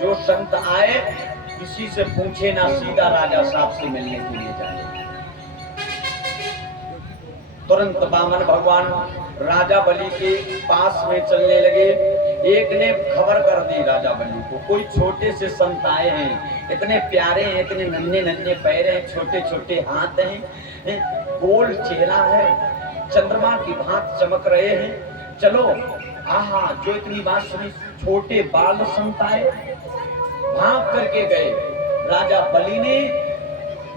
जो संत आए किसी से पूछे ना, सीधा राजा साहब से मिलने के लिए जाए। तुरंत वामन भगवान राजा बलि के पास में चलने लगे। एक ने खबर कर दी राजा बलि को, कोई छोटे से संत आए हैं, इतने प्यारे हैं, इतने नन्हे नन्हे पैर हैं, छोटे छोटे हाथ हैं, गोल चेहरा है, चंद्रमा की भांति चमक रहे हैं, चलो। आहा, जो इतनी बात सुनी, छोटे बाल संत आए, भाग करके गए। राजा बलि ने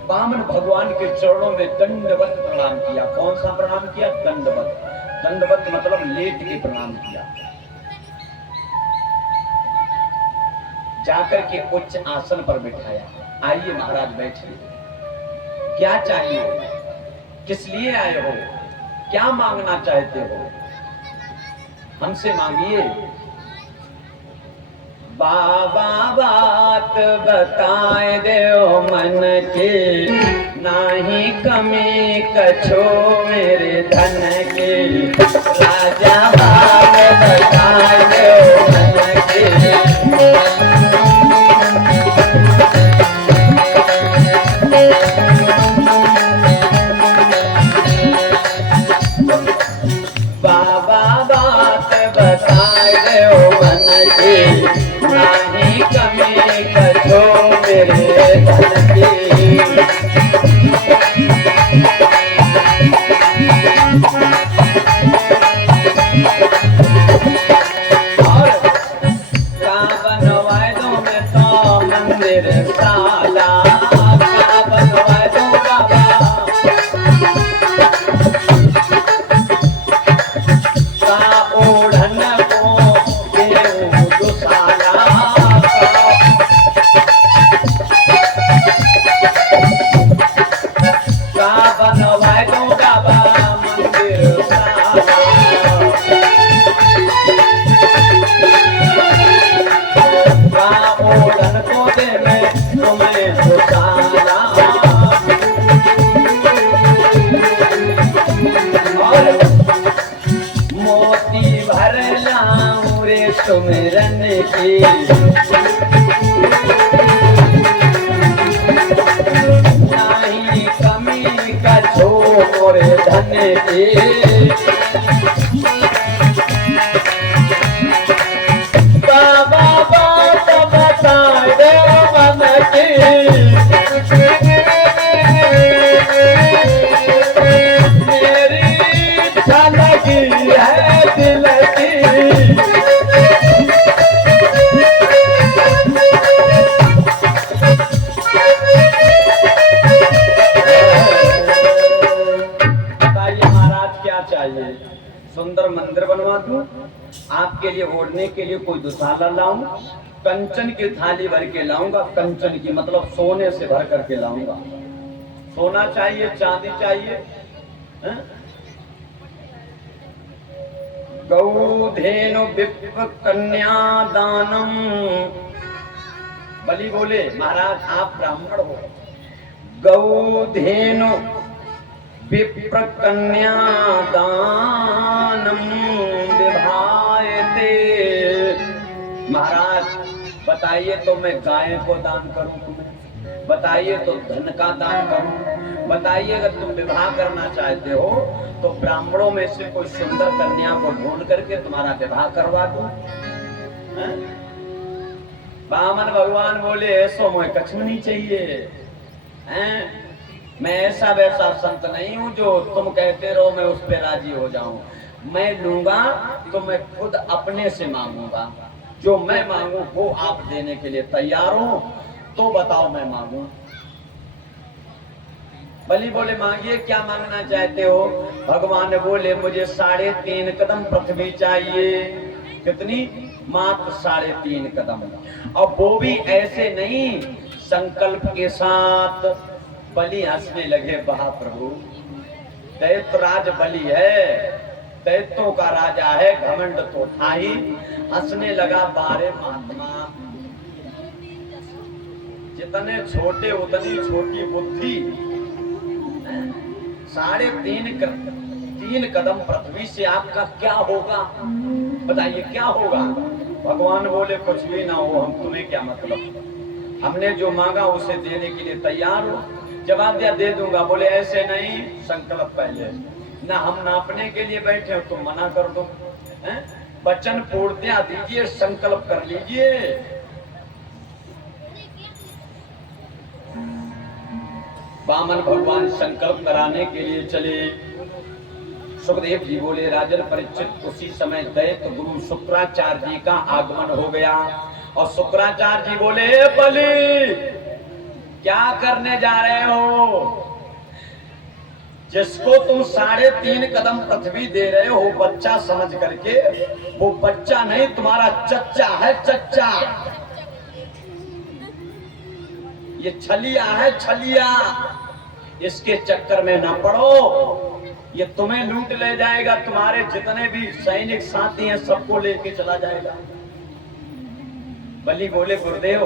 वामन भगवान के चरणों में दंडवत प्रणाम किया। कौन सा प्रणाम किया? दंडवत। दंडवत मतलब लेट के प्रणाम किया। जाकर के उच्च आसन पर बिठाया। आइए महाराज बैठिए। क्या चाहिए? किस लिए आए हो? क्या मांगना चाहते हो? हमसे मांगिए। बाबा बात बताए दो मन की, नाही कमी कछो मेरे धन की। राजा बात बताए दो मन की, बाबा बात बताए दो मन की, नाही कमी कछो मेरे धन की। और का बनवाए दो मैं तो मंदिर साला, का बनवाए दो बाबा, का ओढ़न को देऊं दुसाला, का बनवाए दो बाबा मंदिर साला, का ओढ़न को दे मैं तुम्हें दुसाला। और मोती भर लाऊं रे सुमिरन की, नहीं कमी कछो मोरे धन की। बाबा बात बताए दो मन की, मेरी इच्छा लगी है दिल की। बताइए महाराज क्या चाहिए? सुंदर मंदिर बनवा दूं, आपके लिए ओढ़ने के लिए कोई दुसाला लाऊं, कंचन की थाली भर के लाऊंगा। कंचन की मतलब सोने से भर करके लाऊंगा। सोना चाहिए, चांदी चाहिए? गौधेनु विप्र कन्या दानम। बलि बोले, महाराज आप ब्राह्मण हो, गौधेनु विप्र कन्या दानम विभायते। महाराज बताइए तो मैं गाय को दान करूं तुम्हें? बताइए तो धन का दान करूं? बताइए अगर तुम विवाह करना चाहते हो तो ब्राह्मणों में से कोई सुंदर कन्या को ढूंढ करके तुम्हारा विवाह करवा दूं? वामन भगवान बोले, ऐसो मुझे कछ नहीं चाहिए। मैं ऐसा वैसा संत नहीं हूँ जो तुम कहते रहो मैं उस पे राजी हो जाऊं। मैं लूंगा तो मैं खुद अपने से मांगूंगा। जो मैं मांगू वो आप देने के लिए तैयार हो तो बताओ मैं मांगू। बलि बोले, मांगिए क्या मांगना चाहते हो? भगवान बोले, मुझे 3.5 कदम पृथ्वी चाहिए। कितनी? मात्र 3.5 कदम। और वो भी ऐसे नहीं, संकल्प के साथ। बलि हंसने लगे, वाह प्रभु, दैत्य राज बलि है, दैत्यों का राजा है, घमंड तो था ही। हंसने लगा, बारे महात्मा, जितने छोटे उतनी छोटी बुद्धि। 3.5 कदम पृथ्वी से आपका क्या होगा? बताइए क्या होगा? भगवान बोले कुछ भी ना हो, हम तुम्हें क्या मतलब, हमने जो मांगा उसे देने के लिए तैयार हो। जवाब दिया दे दूंगा। बोले ऐसे नहीं, संकल्प पहले ना, हम नापने के लिए बैठे हो तुम मना कर दो। वचन पूर्णतया दीजिए, संकल्प कर लीजिए। वामन भगवान संकल्प कराने के लिए चले। सुखदेव जी बोले राजन परीक्षित, उसी समय दैत्य गुरु शुक्राचार्य जी का आगमन हो गया। और शुक्राचार्य जी बोले बलि क्या करने जा रहे हो? जिसको तुम 3.5 कदम पृथ्वी दे रहे हो बच्चा समझ करके, वो बच्चा नहीं तुम्हारा चच्चा है, चच्चा। ये छलिया है, छलिया। इसके चक्कर में ना पड़ो, ये तुम्हें लूट ले जाएगा, तुम्हारे जितने भी सैनिक साथी हैं सबको लेके चला जाएगा। बलि बोले गुरुदेव,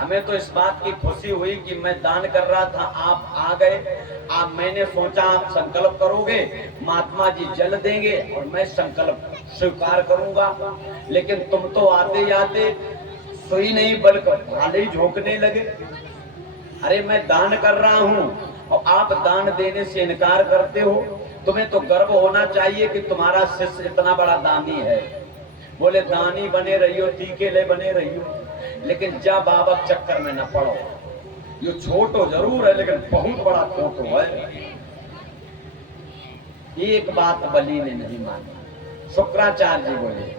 हमें तो इस बात की खुशी हुई कि मैं दान कर रहा था, आप आ गए। आप मैंने सोचा आप संकल्प करोगे, महात्मा जी जल देंगे और मैं संकल्प स्वीकार करूंगा। लेकिन तुम तो आते ही आते सोई नहीं बल्कि भाले ही झोंकने लगे। अरे मैं दान कर रहा हूँ और आप दान देने से इनकार करते हो। तुम्हें तो गर्व होना चाहिए कि तुम्हारा शिष्य इतना बड़ा दानी है। बोले दानी बने रहियो, तीखे ले बने रहियो, लेकिन जा बाबा चक्कर में न पड़ो। ये छोटो जरूर है लेकिन बहुत बड़ा छोटो है। एक बात बलि ने नहीं मानी। शुक्राचार्य जी बोले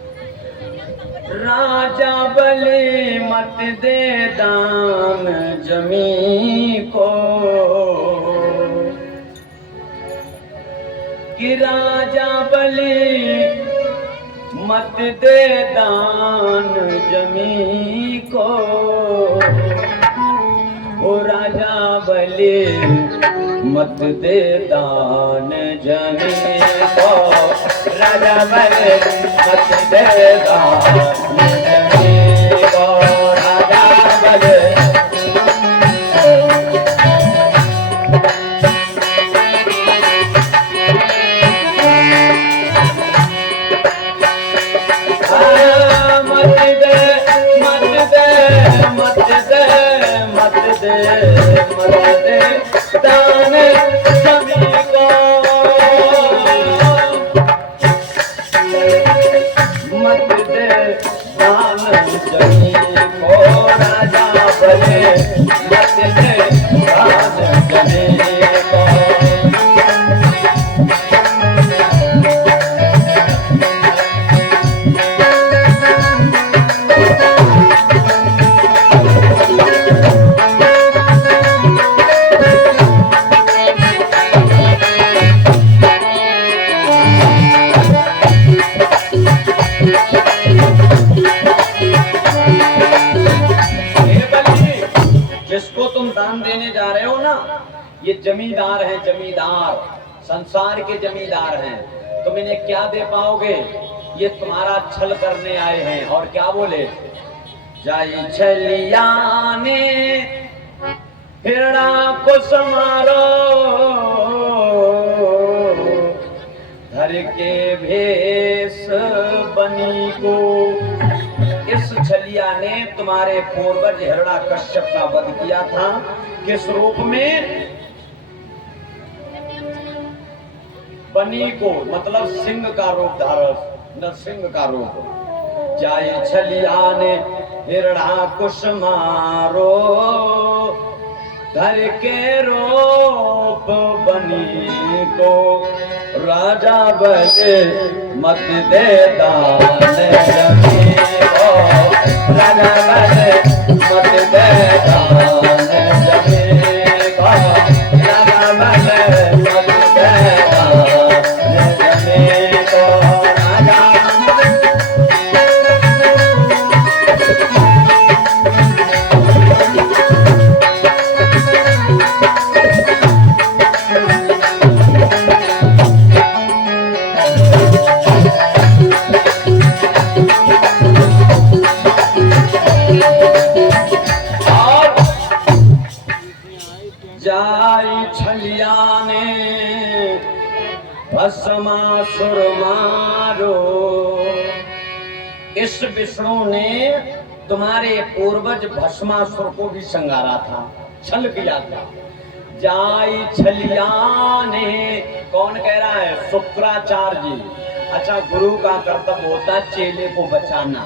राजा बलि मत दे दान जमी को, कि राजा बलि मत दे दान जमी को। ओ राजा बलि मत दे दान जमी को, राजा बलि मत दे दान जमी को, राजा बलि। ये जमींदार हैं, जमींदार संसार के जमींदार हैं। तुम इन्हें क्या दे पाओगे? ये तुम्हारा छल करने आए हैं। और क्या बोले? जाई छलियाने हिरणा को समारो, धर के भेष बनी को। इस छलिया ने तुम्हारे पूर्वज हिरण्याकश्यप का वध किया था। किस रूप में? बनी को मतलब सिंह का रूप धारण, नरसिंह का रूप। जाए छलिया ने हिरण्याकुश मारो, धर के रूप बनी को। राजा बलि मत दे दान जमी को, राजा बलि मत दे दान जमी को, राजा बलि मत दे दान जमी को, राजा। जाई छलिया ने भस्मासुर मारो। इस विष्णु ने तुम्हारे पूर्वज भस्मासुर को भी संगारा था, छल किया था। जाई छलियाने, कौन कह रहा है? शुक्राचार्य जी। अच्छा, गुरु का कर्तव्य होता चेले को बचाना।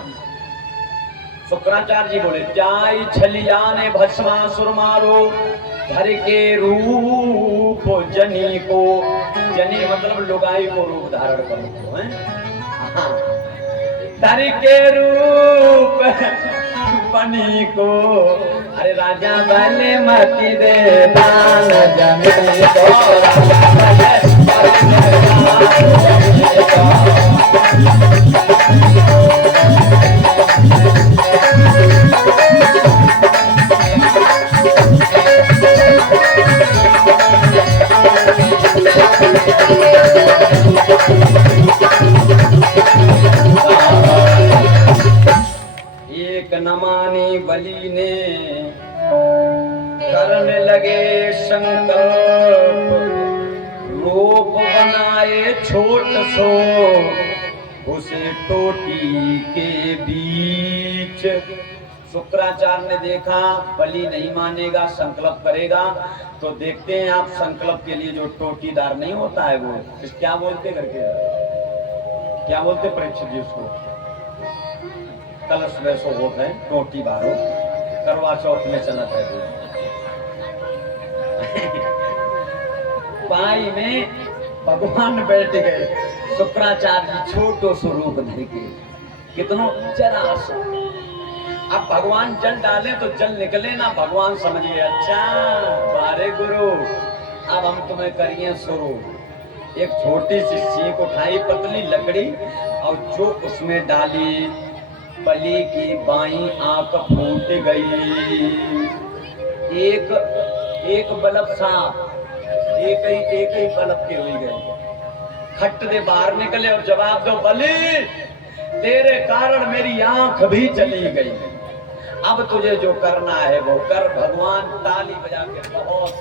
शुक्राचार्य जी बोले, जाई छलियाने भस्मासुर मारो, धर के रूप जनी को। जनी मतलब लुगाई को रूप धारण करो, हाँ। धर के रूप बनी को, अरे राजा भले मती दे दान जमी को, राजा भले मती दे दान जमी को। एक नमानी बलि ने करने लगे संकल्प, रूप बनाए छोट सो उसे टोटी के बीच। शुक्राचार्य ने देखा बलि नहीं मानेगा, संकल्प करेगा, तो देखते हैं आप संकल्प के लिए जो टोटीदार नहीं होता है वो क्या बोलते करके, क्या बोलते परीक्षित जी उसको? कलश में सो होता है टोटी बारो, करवा चौथ में चलत है। पाई में भगवान बैठ गए, शुक्राचार्य छोटो स्वरूप धर के, कितनो जरा सा। अब भगवान जल डाले तो जल निकले ना, भगवान समझिए अच्छा बारे गुरु अब हम तुम्हें करिए शुरू। एक छोटी सी सीख उठाई, पतली लकड़ी, और जो उसमें डाली, बलि की बाईं आंख फूट गई। एक बल्ब साफ, एक ही बल्ब के हुई गए। खट्ट दे बाहर निकले और जवाब दो, बलि तेरे कारण मेरी आंख भी चली गई, अब तुझे जो करना है वो कर। भगवान ताली बजा के बहुत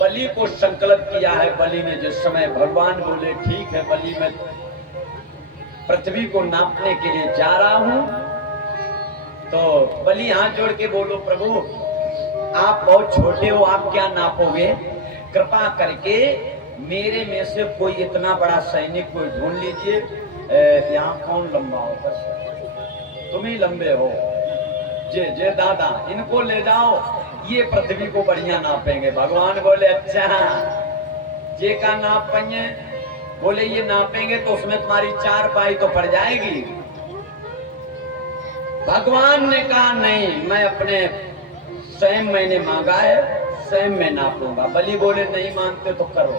बलि को संकल्प किया है। बलि ने जिस समय भगवान बोले ठीक है बलि मैं पृथ्वी को नापने के लिए जा रहा हूं, तो बलि हाथ जोड़ के बोलो प्रभु आप बहुत छोटे हो, आप क्या नापोगे, कृपा करके मेरे में से कोई इतना बड़ा सैनिक कोई ढूंढ लीजिए। यहाँ कौन लंबा हो? बस तुम ही लंबे हो, जे दादा इनको ले जाओ, ये पृथ्वी को बढ़िया नापेंगे। भगवान बोले अच्छा जे का नाप पाएंगे, बोले ये नापेंगे तो उसमें तुम्हारी 4 पाई तो पड़ जाएगी। भगवान ने कहा नहीं, मैं अपने स्वयं मैंने मांगा है, स्वयं मैं नापूंगा। बलि बोले नहीं मानते तो करो।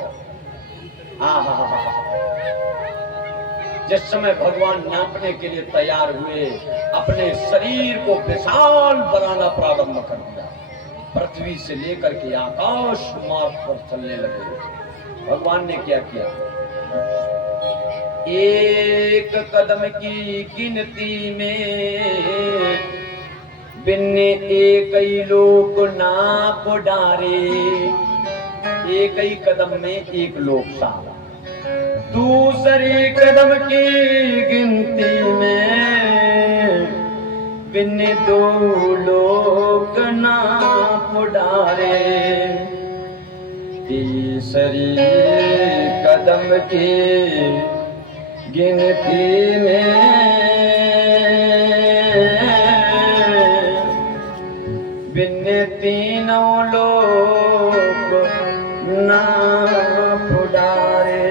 जिस समय भगवान नापने के लिए तैयार हुए, अपने शरीर को विशाल बनाना प्रारंभ कर दिया, पृथ्वी से लेकर के आकाश मार्ग पर चलने लगे। भगवान ने क्या किया, एक कदम की गिनती में बिन्ने एक ही लोक नाप डारे। एक ही कदम में एक लोक सारा, दूसरी कदम की गिनती में बिन्ने 2 लोक नाप डारे। तीसरी कदम की गिनती में बिन्ने 3 लोक नाप डारे।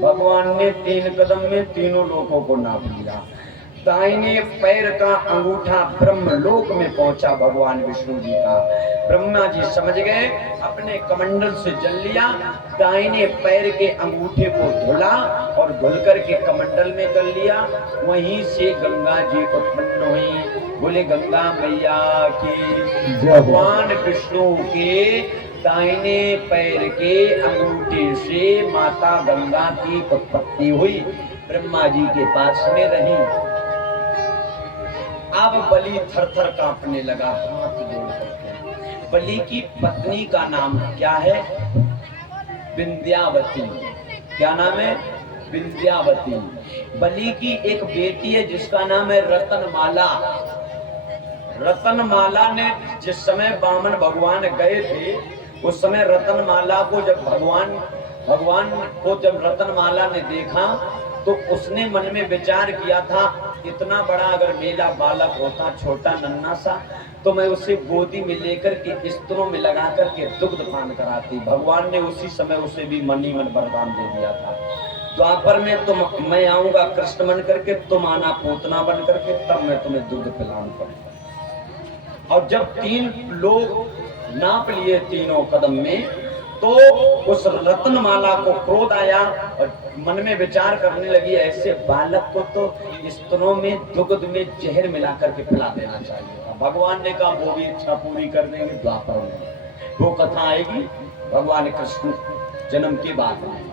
भगवान ने 3 कदम में तीनों लोकों को नाप लिया। दाहिने पैर का अंगूठा ब्रह्मलोक में पहुंचा भगवान विष्णु जी का। ब्रह्मा जी समझ गए, अपने कमंडल से जल लिया, दाहिने पैर के अंगूठे को धुला और धुल करके कमंडल में कर लिया। वहीं से गंगा जी उत्पन्न हुई। बोले गंगा मैया की। भगवान विष्णु के दाहिने पैर के अंगूठे से माता गंगा की उत्पत्ति हुई, ब्रह्मा जी के पास में रही। अब बलि थर-थर कांपने लगा, हाथ जोड़ करके। बलि की पत्नी का नाम क्या है? विंध्यावती। क्या नाम है? विंध्यावती। बलि की एक बेटी है जिसका नाम है रतनमाला। रतनमाला ने जिस समय वामन भगवान गए थे, उस समय रतनमाला को जब भगवान को जब रतनमाला ने देखा तो उसने मन में विचार किया था, इतना बड़ा अगर मेरा बालक होता, छोटा नन्हा सा, तो मैं उसे गोदी में लेकर के स्तनों में लगा करके दुग्ध पान कराती। भगवान ने उसी समय उसे भी मन ही मन वरदान दे दिया था, द्वापर में मैं आऊंगा कृष्ण बन करके, तुम आना पूतना बन करके, तब मैं तुम्हें दुग्ध पिलाऊंगा। और जब 3 लोग नाप लिए तीनों कदम में, तो उस रत्नमाला को क्रोध आया और मन में विचार करने लगी, ऐसे बालक को तो स्तनों में दुग्ध में जहर मिलाकर के पिला देना चाहिए। भगवान ने कहा वो भी इच्छा पूरी कर देंगे द्वापर में। वो कथा आएगी भगवान कृष्ण जन्म के बाद में।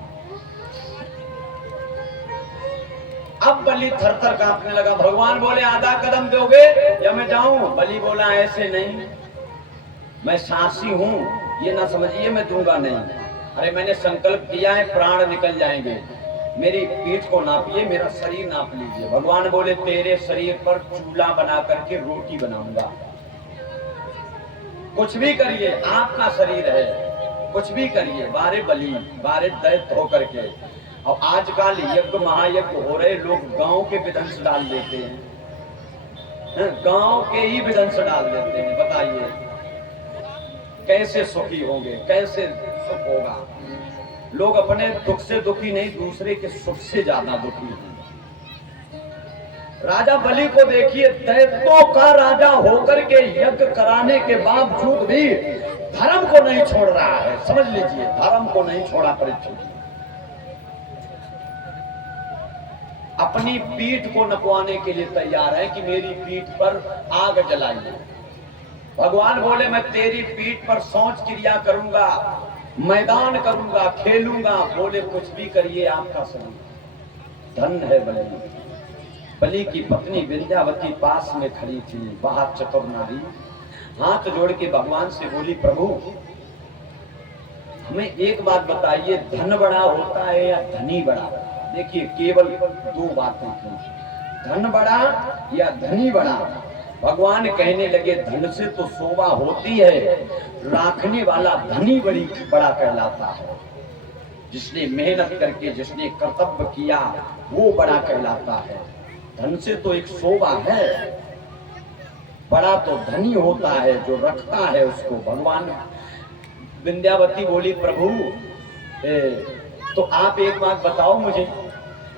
अब बलि थर-थर कांपने लगा। भगवान बोले आधा कदम दोगे या मैं जाऊं? बलि बोला ऐसे नहीं, मैं साहसी हूं, ये ना समझिए मैं दूंगा नहीं। अरे मैंने संकल्प किया है, प्राण निकल जाएंगे। मेरी पीठ को नापिए, मेरा शरीर नाप लीजिए। भगवान बोले तेरे शरीर पर चूल्हा बना करके रोटी बनाऊंगा। कुछ भी करिए, आपका शरीर है, कुछ भी करिए। बारे बलि, बारे दैत्य होकर के। और आजकल यज्ञ महायज्ञ हो रहे, लोग गांव के विध्वंस डाल देते हैं, गांव के ही विध्वंस डाल देते हैं। बताइए कैसे सुखी होंगे, कैसे सुख होगा? लोग अपने दुख से दुखी नहीं, दूसरे के सुख से ज्यादा दुखी हैं। राजा बलि को देखिए, दैत्यों का राजा होकर के यज्ञ कराने के बावजूद भी धर्म को नहीं छोड़ रहा है। समझ लीजिए, धर्म को नहीं छोड़ा परीक्षित। अपनी पीठ को नपवाने के लिए तैयार है कि मेरी पीठ पर आग जलाइए। भगवान बोले मैं तेरी पीठ पर शौच क्रिया करूंगा, मैदान करूंगा, खेलूंगा। बोले कुछ भी करिए, आपका शरीर। धन है बलि। बलि की पत्नी विंध्यावती पास में खड़ी थी, बाहर चतुर नारी, हाथ जोड़ के भगवान से बोली प्रभु हमें एक बात बताइए, धन बड़ा होता है या धनी बड़ा? देखिए केवल 2 बातें थी, धन बड़ा या धनी बड़ा। भगवान कहने लगे धन से तो शोभा होती है, राखने वाला धनी बड़ा कहलाता है। जिसने मेहनत करके, जिसने कर्तव्य किया, वो बड़ा कहलाता है। धन से तो एक शोभा है, बड़ा तो धनी होता है जो रखता है उसको। भगवान विंध्यावती बोली प्रभु तो आप एक बात बताओ मुझे,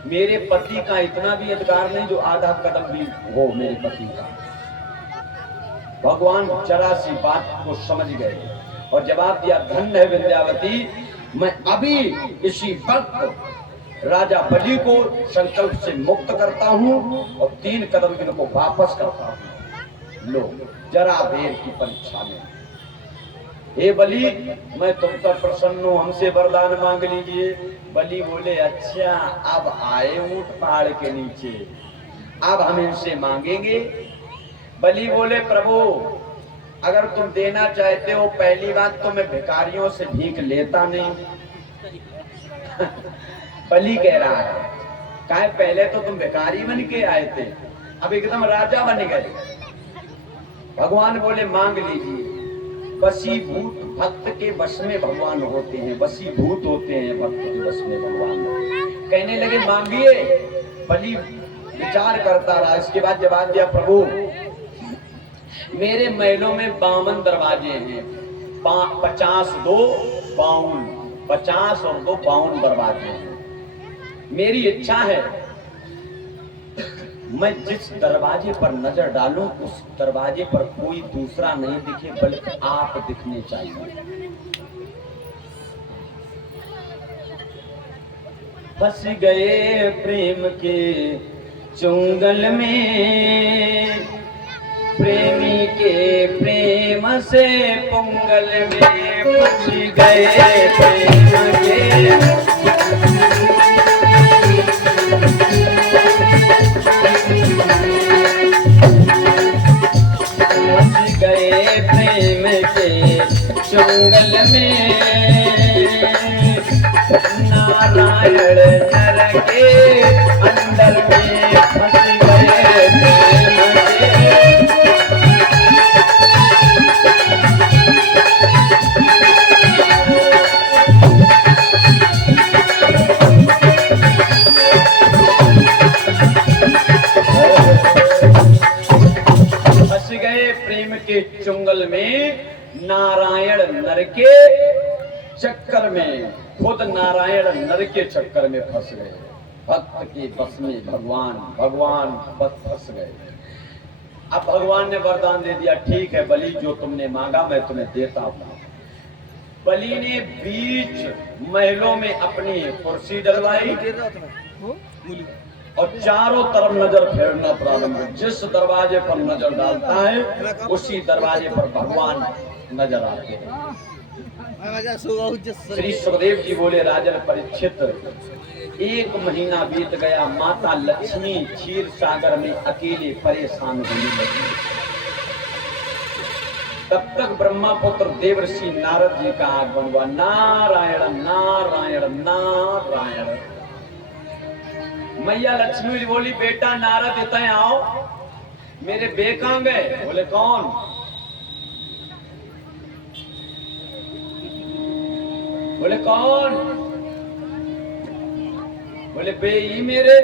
मेरे पति का इतना भी अधिकार नहीं जो आधा कदम भी हो मेरे पति का। भगवान जरा सी बात को समझ गए और जवाब दिया, धन्य है विंध्यावती, मैं अभी इसी वक्त राजा बलि को संकल्प से मुक्त करता हूं और 3 कदम इनको वापस करता हूं। लो जरा देर की परीक्षा में। हे बलि मैं तुम पर प्रसन्न हूं, हमसे वरदान मांग लीजिए। बलि बोले अच्छा अब आए ऊंट पहाड़ के नीचे, अब हम इनसे मांगेंगे। बलि बोले प्रभु अगर तुम देना चाहते हो, पहली बात तो मैं भिखारियों से भीख लेता नहीं। बलि कह रहा है काहे पहले तो तुम भिखारी बन के आए थे, अब एकदम राजा बन गए। भगवान बोले मांग लीजिए। वशीभूत भक्त के वश में भगवान होते हैं, वशीभूत होते हैं भक्त के वश में भगवान। कहने लगे मांगिए। बलि विचार करता रहा, इसके बाद जवाब दिया प्रभु मेरे महलों में 52 दरवाजे हैं, 50 2 52, 50 और 2 52 दरवाजे हैं। मेरी इच्छा है मैं जिस दरवाजे पर नजर डालूं उस दरवाजे पर कोई दूसरा नहीं दिखे बल्कि आप दिखने चाहिए। फंस गए प्रेम के चुंगल में, प्रेमी के प्रेम से पुंगल में फंस गए प्रेम के। गए प्रेम के चुंगल में, नारायण नर असल में नारायण नर के चक्कर में, खुद नारायण नर के चक्कर में फंस गए। भक्त के बस में भगवान बस फंस गए। अब भगवान ने वरदान दे दिया, ठीक है बलि, जो तुमने मांगा मैं तुम्हें देता हूं। बलि ने बीच महलों में अपनी कुर्सी डलवाई और चारों तरफ नजर फेरना प्रारंभ। जिस दरवाजे पर नजर डालता है उसी दरवाजे पर भगवान नजर आते हैं। श्री सुखदेव जी बोले, राजन परीक्षित, 1 महीना बीत गया, माता लक्ष्मी क्षीर सागर में अकेले परेशान होने लगी। तब तक ब्रह्मापुत्र देवर्षि नारद जी का आगमन हुआ। नारायण नारायण नारायण। मैया लक्ष्मी जी बोली, बेटा नारद इतने आओ, मेरे बे कहां गए? बोले कौन? बोले कौन? बोले बे ही मेरे।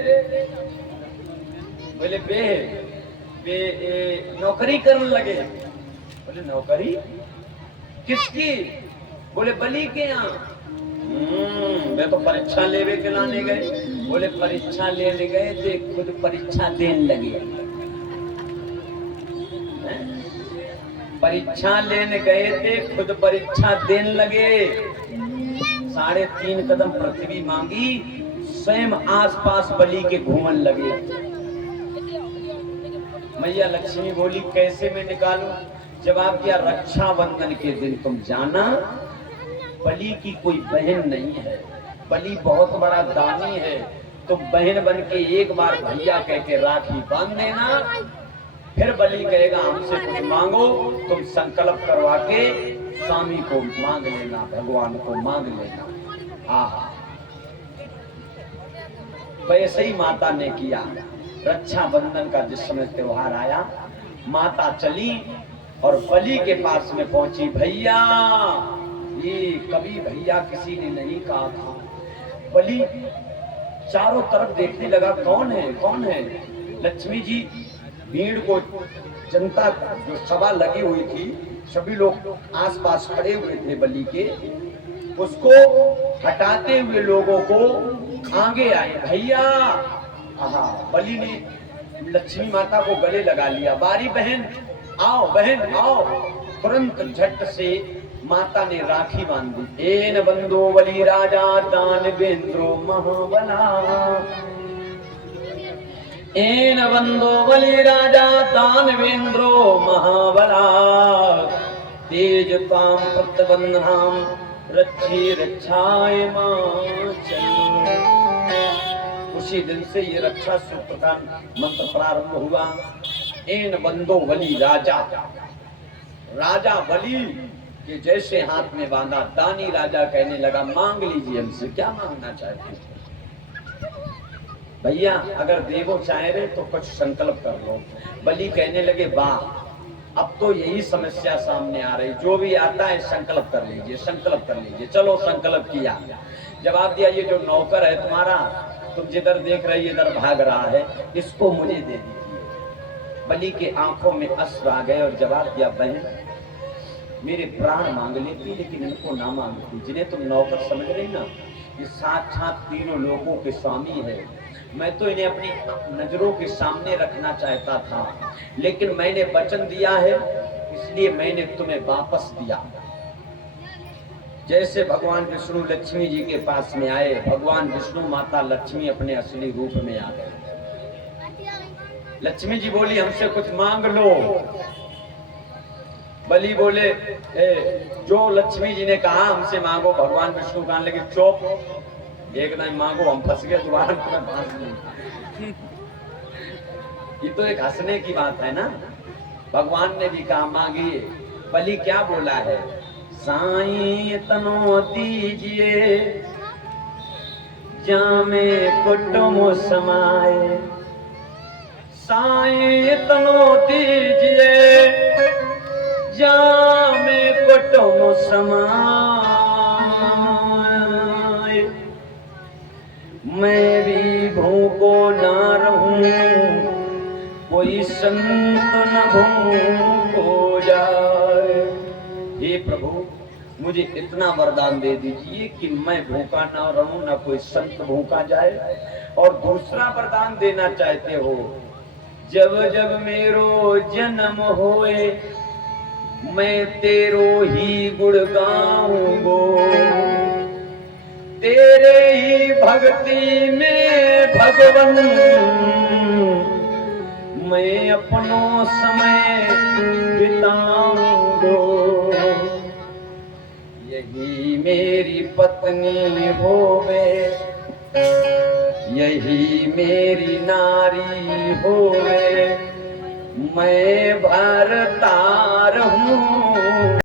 बोले बे नौकरी करने लगे। बोले नौकरी किसकी? बोले बलि के यहाँ। वे तो परीक्षा लेवे के लाने गए। बोले परीक्षा लेने गए थे, खुद परीक्षा देने लगे। परीक्षा लेने गए थे, खुद परीक्षा देने लगे। 3.5 कदम पृथ्वी मांगी, स्वयं आसपास बलि के घूमन लगे। मैया लक्ष्मी बोली, कैसे मैं निकालूं? जवाब दिया, रक्षाबंधन के दिन तुम जाना, बलि की कोई बहन नहीं है, बलि बहुत बड़ा दानी है। तुम बहन बन के एक बार भैया कह के राखी बांध देना, फिर बलि कहेगा हमसे कुछ मांगो, तुम संकल्प करवा के स्वामी को मांग लेना, भगवान को मांग लेना। वैसे ही माता ने किया। रक्षाबंधन का जिस समय त्योहार आया, माता चली और बलि के पास में पहुंची। भैया, ये कभी भैया किसी ने नहीं कहा था। बलि चारों तरफ देखने लगा, कौन है कौन है? लक्ष्मी जी भीड़ को, जनता जो सभा लगी हुई थी, सभी लोग आसपास खड़े हुए थे बलि के, उसको हटाते हुए लोगों को आगे आए। भैया, बलि ने लक्ष्मी माता को गले लगा लिया। बारी बहन आओ, बहन आओ। तुरंत झट से माता ने राखी बांधी। एन बंदो बलि राजा दानवेंद्रो महाबला, एन बंदो बलि राजा दानवेंद्रो महाबला, तेज ताम प्रतिबंधनाम रक्षी रक्षाय माचल। उसी दिन से ये रक्षा सूत्र का मंत्र प्रारंभ हुआ। एन बंदो बलि राजा, राजा बलि के जैसे हाथ में बांधा। दानी राजा कहने लगा, मांग लीजिए हमसे, क्या मांगना चाहते हैं? भैया अगर देवो चाहे रहे तो कुछ संकल्प कर लो। बलि कहने लगे, वाह, अब तो यही समस्या सामने आ रही, जो भी आता है संकल्प कर लीजिए, संकल्प कर लीजिए। चलो संकल्प किया। जवाब दिया, ये जो नौकर है तुम्हारा, तुम जिधर देख रहे इधर भाग रहा है, इसको मुझे दे दीजिए। बलि के आंखों में अश्रु आ गए और जवाब दिया, बहन मेरे प्राण मांग लेती लेकिन इनको ना मांगती। जिन्हें तुम नौकर समझ रही ना, ये साक्षात तीनों लोगों के स्वामी है। मैं तो इन्हें अपनी नजरों के सामने रखना चाहता था, लेकिन मैंने वचन दिया है, इसलिए मैंने तुम्हें वापस दिया। जैसे भगवान विष्णु लक्ष्मी जी के पास में आए, भगवान विष्णु माता लक्ष्मी अपने असली रूप में आ गए। लक्ष्मी जी बोली, हमसे कुछ मांग लो। बलि बोले, जो लक्ष्मी जी ने कहा हमसे मांगो। भगवान विष्णु कहने लगे, चुप, एक नहीं मांगो, हम फंस गए दोबारा तुम्हें बांध नहीं। ये तो एक हंसने की बात है ना। भगवान ने भी कहा मांगिए। बलि क्या बोला है, साईं तनो दीजिए जामे कुटुम समाए, साईं तनो दीजिए जामे कुटुम समाए। मैं भी भूखो ना रहूं, कोई संत न भूखो जाए। मुझे इतना वरदान दे दीजिए कि मैं भूखा ना रहूं, ना कोई संत भूखा जाए। और दूसरा वरदान देना चाहते हो, जब जब मेरो जन्म होए मैं तेरो ही गुण गाऊंगो, तेरे ही भक्ति में भगवन मैं अपनो समय बिताऊंगो। यही मेरी पत्नी होवे, यही मेरी नारी होवे, मैं भरता